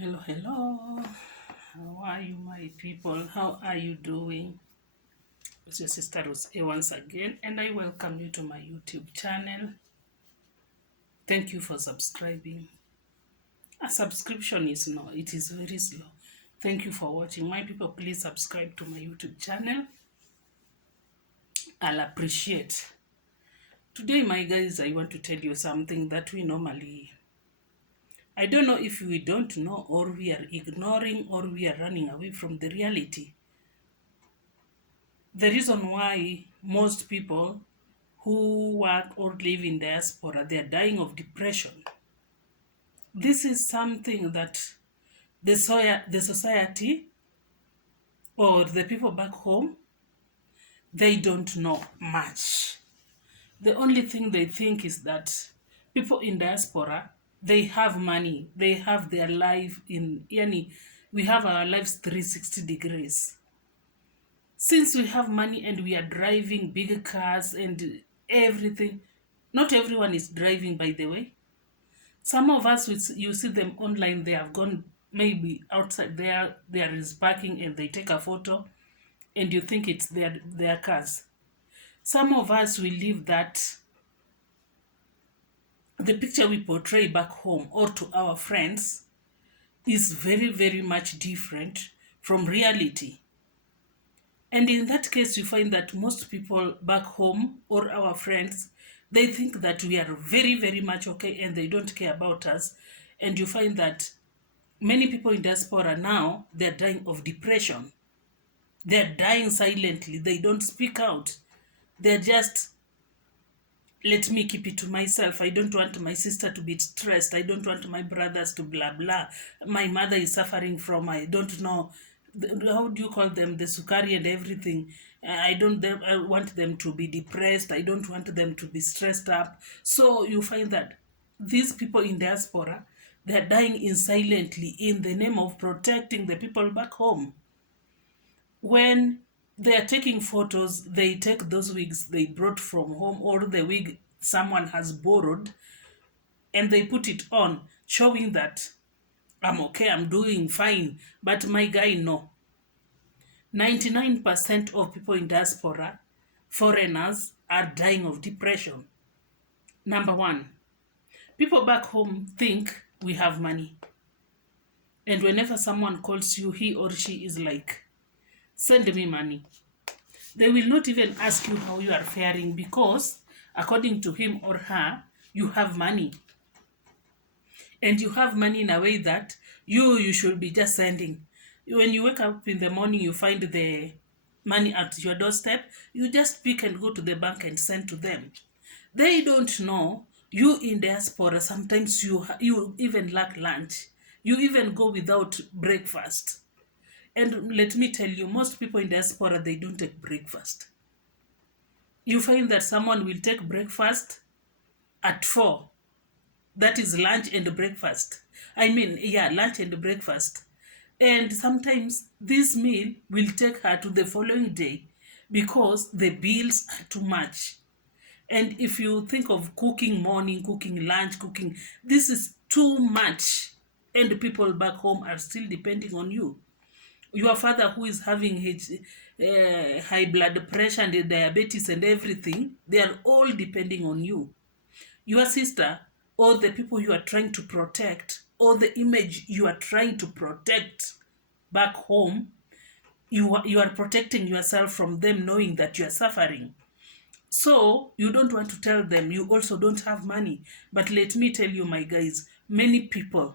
Hello, hello. How are you, my people? How are you doing? It's your sister Rose A once again, and I welcome you to my YouTube channel. Thank you for subscribing. A subscription is no, it is very slow. Thank you for watching. My people, please subscribe to my YouTube channel. I'll appreciate. Today, my guys, I want to tell you something that we normally I don't know if we don't know or we are ignoring or we are running away from the reality. The reason why most people who work or live in diaspora, they are dying of depression. This is something that the society or the people back home, they don't know much. The only thing they think is that people in diaspora, they have money, they have their life in, yani, we have our lives 360 degrees. Since we have money and we are driving big cars and everything, not everyone is driving, by the way. Some of us, you see them online, they have gone maybe outside there is parking and they take a photo and you think it's their cars. Some of us will live that the picture we portray back home or to our friends is very, very much different from reality. And in that case, you find that most people back home or our friends, they think that we are very, very much okay and they don't care about us. And you find that many people in diaspora now, they're dying of depression. They're dying silently. They don't speak out. They're just, let me keep it to myself. I don't want my sister to be stressed. I don't want my brothers to blah blah. My mother is suffering from, I don't know, how do you call them, the sukari and everything. I want them to be depressed. I don't want them to be stressed up. So you find that these people in diaspora, they're dying in silently in the name of protecting the people back home. When they are taking photos, they take those wigs they brought from home or the wig someone has borrowed and they put it on, showing that I'm okay, I'm doing fine. But my guy, no. 99% of people in diaspora, foreigners, are dying of depression. Number one, people back home think we have money. And whenever someone calls you, he or she is like, send me money. They will not even ask you how you are faring because, according to him or her, you have money. And you have money in a way that you should be just sending. When you wake up in the morning, you find the money at your doorstep, you just pick and go to the bank and send to them. They don't know you in diaspora, sometimes you even lack lunch. You even go without breakfast. And let me tell you, most people in diaspora, they don't take breakfast. You find that someone will take breakfast at 4. That is lunch and breakfast. Lunch and breakfast. And sometimes this meal will take her to the following day because the bills are too much. And if you think of cooking morning, cooking lunch, cooking, this is too much. And people back home are still depending on you. Your father, who is having high blood pressure and diabetes and everything, they are all depending on you. Your sister, or the people you are trying to protect, or the image you are trying to protect back home, you are protecting yourself from them knowing that you are suffering. So you don't want to tell them you also don't have money. But let me tell you, my guys, many people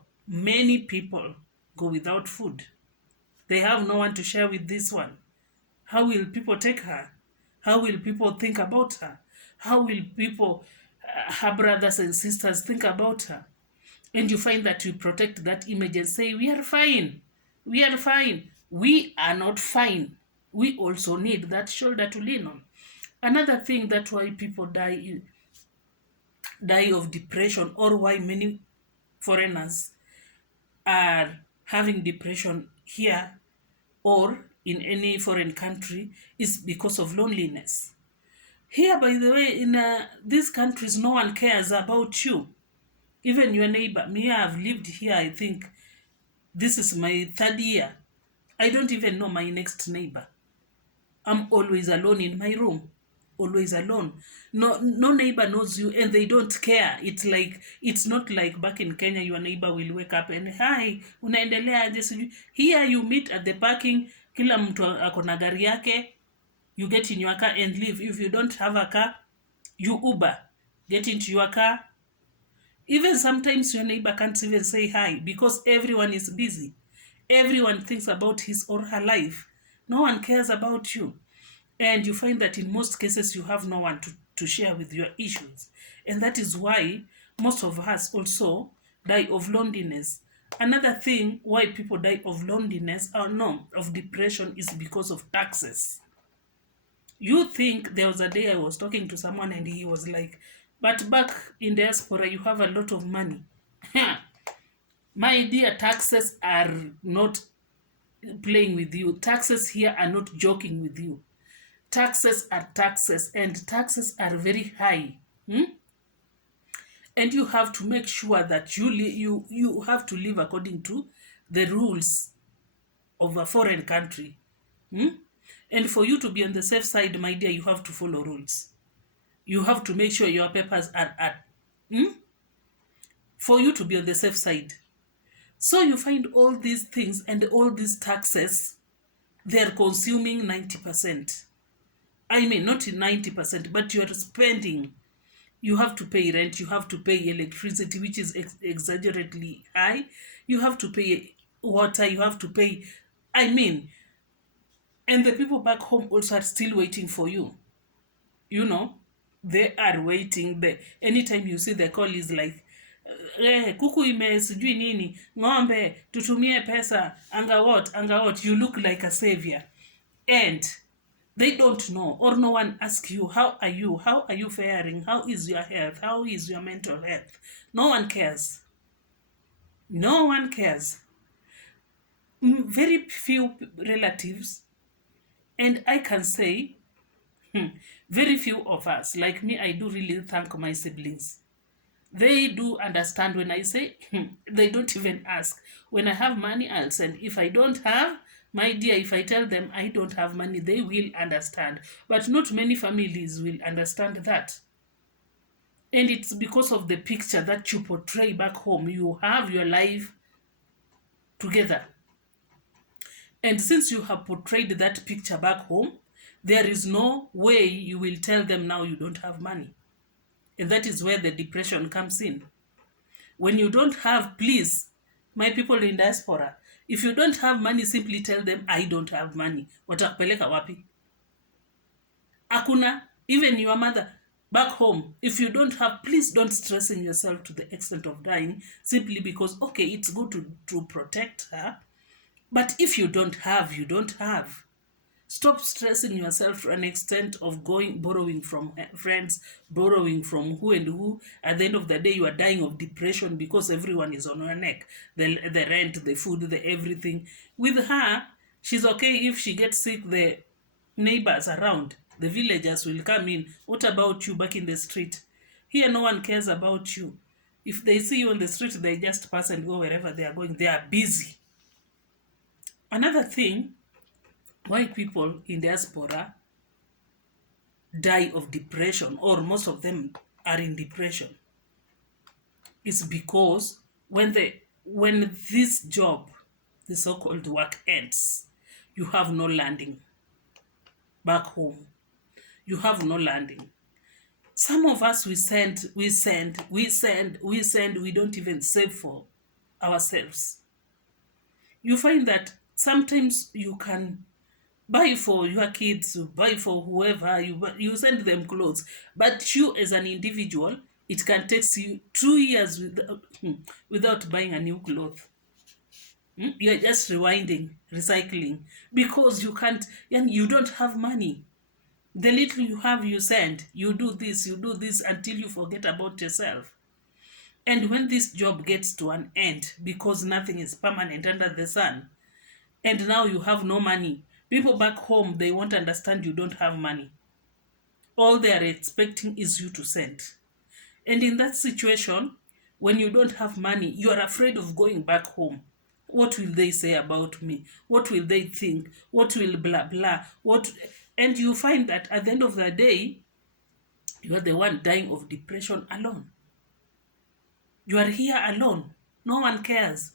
go without food. They have no one to share with this one. How will people take her? How will people think about her? How will people, her brothers and sisters, think about her? And you find that you protect that image and say, we are fine. We are fine. We are not fine. We also need that shoulder to lean on. Another thing that's why people die of depression, or why many foreigners are having depression here or in any foreign country, is because of loneliness. Here, by the way, in these countries, no one cares about you. Even your neighbor. Me, I have lived here, I think, This is my third year. I don't even know my next neighbor. I'm always alone in my room. Always alone. No neighbor knows you and they don't care. It's not like back in Kenya your neighbor will wake up and hi, unaendelea aje sijui. Here you meet at the parking, kila mtu ako na gari yake, you get in your car and leave. If you don't have a car, you Uber. Get into your car. Even sometimes your neighbor can't even say hi because everyone is busy. Everyone thinks about his or her life. No one cares about you. And you find that in most cases, you have no one to share with your issues. And that is why most of us also die of loneliness. Another thing why people die of loneliness or no, of depression is because of taxes. You think there was a day I was talking to someone and he was like, but back in diaspora, you have a lot of money. My dear, taxes are not playing with you. Taxes here are not joking with you. Taxes are taxes, and taxes are very high. And you have to make sure that you have to live according to the rules of a foreign country. And for you to be on the safe side, my dear, you have to follow rules. You have to make sure your papers are at for you to be on the safe side. So you find all these things and all these taxes, they're consuming 90%. I mean, not 90%, but you're spending. You have to pay rent, you have to pay electricity, which is exaggeratedly high. You have to pay water, you have to pay, I mean, and the people back home also are still waiting for you. You know, they are waiting. Anytime you see the call is like, kuku ime sijui nini, ng'ombe, tutumie pesa, anga what, you look like a savior. And they don't know, or no one asks you, how are you faring, how is your health, how is your mental health. No one cares. Very few relatives, and I can say very few of us, like me, I do really thank my siblings. They do understand when I say, they don't even ask. When I have money, I'll send. If I don't have, my dear, if I tell them I don't have money, they will understand. But not many families will understand that. And it's because of the picture that you portray back home. You have your life together. And since you have portrayed that picture back home, there is no way you will tell them now you don't have money. And that is where the depression comes in. When you don't have, please, my people in diaspora, if you don't have money, simply tell them, I don't have money. Watakupeleka wapi? Akuna, even your mother, back home, if you don't have, please don't stressing yourself to the extent of dying, simply because, okay, it's good to protect her. But if you don't have, you don't have. Stop stressing yourself to an extent of borrowing from friends, borrowing from who and who. At the end of the day, you are dying of depression because everyone is on your neck. The rent, the food, the everything. With her, she's okay if she gets sick, the neighbors around, the villagers will come in. What about you back in the street? Here, no one cares about you. If they see you on the street, they just pass and go wherever they are going. They are busy. Another thing, why people in diaspora die of depression, or most of them are in depression, is because when this job, the so-called work, ends, you have no landing back home. You have no landing. Some of us, we send, we don't even save for ourselves. You find that sometimes you can buy for your kids, buy for whoever, you send them clothes. But you as an individual, it can take you 2 years without buying a new cloth. You're just rewinding, recycling, because you can't, and you don't have money. The little you have, you send. You do this until you forget about yourself. And when this job gets to an end, because nothing is permanent under the sun, and now you have no money, people back home, they won't understand you don't have money. All they are expecting is you to send. And in that situation, when you don't have money, you are afraid of going back home. What will they say about me? What will they think? What will blah blah? What? And you find that at the end of the day, you are the one dying of depression alone. You are here alone. No one cares.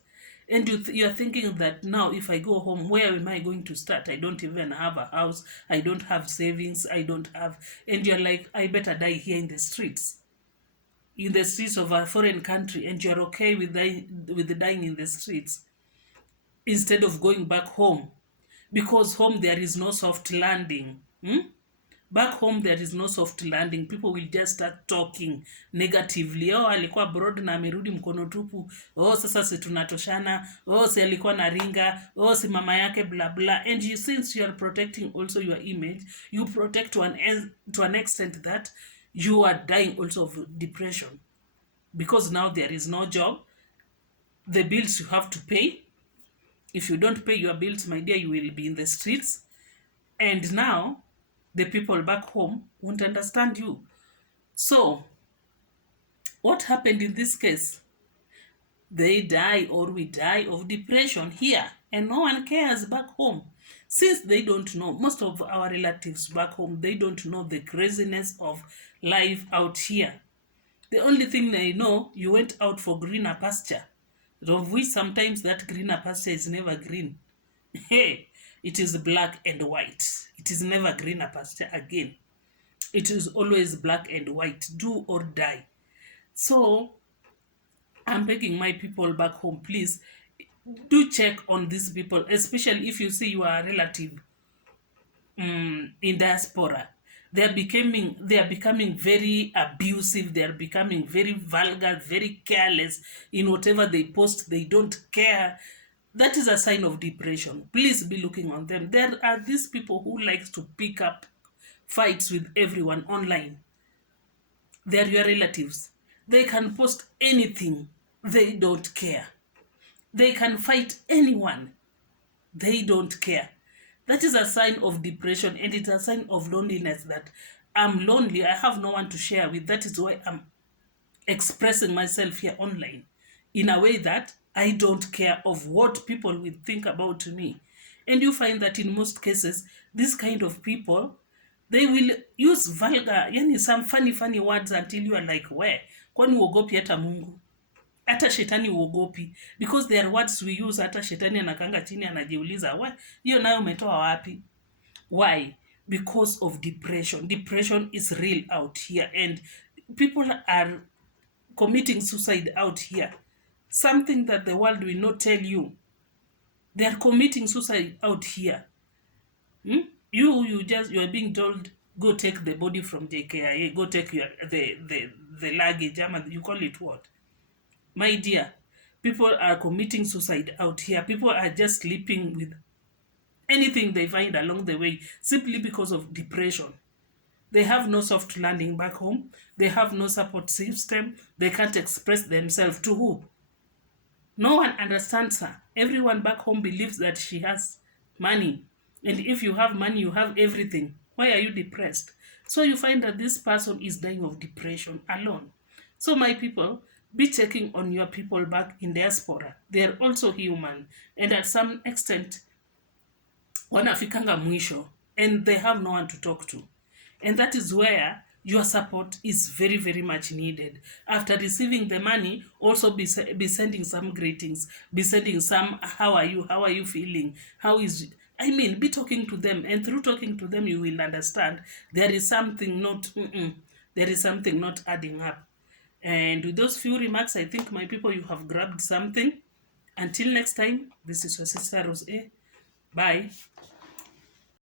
And you are thinking that now, if I go home, where am I going to start? I don't even have a house. I don't have savings. I don't have. And you're like, I better die here in the streets. In the streets of a foreign country. And you're okay with with dying in the streets instead of going back home. Because home, there is no soft landing. Back home there is no soft landing. People will just start talking negatively. Oh, alikuwa abroad na amerudi mkono tupu. Oh, sasa si tunatoshana. Oh, si alikuwa na ringa. Oh, si mama yake blah blah. And you, since you are protecting also your image, you protect to an extent that you are dying also of depression. Because now there is no job. The bills you have to pay. If you don't pay your bills, my dear, you will be in the streets. And now the people back home won't understand you. So, what happened in this case? They die, or we die of depression here, and no one cares back home. Since they don't know, most of our relatives back home, they don't know the craziness of life out here. The only thing they know, you went out for greener pasture, of which sometimes that greener pasture is never green. Hey, it is black and white. It is never greener pasture again. It is always black and white, do or die. So I'm begging my people back home, please do check on these people, especially if you see your relative in diaspora. They are becoming very abusive. They are becoming very vulgar, very careless in whatever they post. They don't care. That is a sign of depression. Please be looking on them. There are these people who like to pick up fights with everyone online. They are your relatives. They can post anything. They don't care. They can fight anyone. They don't care. That is a sign of depression, and it's a sign of loneliness, that I'm lonely. I have no one to share with. That is why I'm expressing myself here online in a way that I don't care of what people will think about me. And you find that in most cases, this kind of people, they will use vulgar, some funny words until you are like, where? Kwani uogopi hata Mungu? Hata shetani uogopi? Because there are words we use, hata shetani anakanga chini anajiuliza, we, hiyo nayo umetoa wapi? Why? Because of depression. Depression is real out here, and people are committing suicide out here. Something that the world will not tell you. They are committing suicide out here. You are being told, go take the body from JKIA, go take the luggage, you call it what? My dear, people are committing suicide out here. People are just sleeping with anything they find along the way, simply because of depression. They have no soft landing back home. They have no support system. They can't express themselves. To who? No one understands her. Everyone back home believes that she has money. And if you have money, you have everything. Why are you depressed? So you find that this person is dying of depression alone. So my people, be checking on your people back in diaspora. They are also human. And at some extent, wanafikanga mwisho. And they have no one to talk to. And that is where your support is very, very much needed. After receiving the money, also be sending some greetings, be sending some, how are you feeling, be talking to them. And through talking to them, you will understand there is something not adding up. And with those few remarks, I think, my people, you have grabbed something. Until next time, this is your sister Rose A. Bye.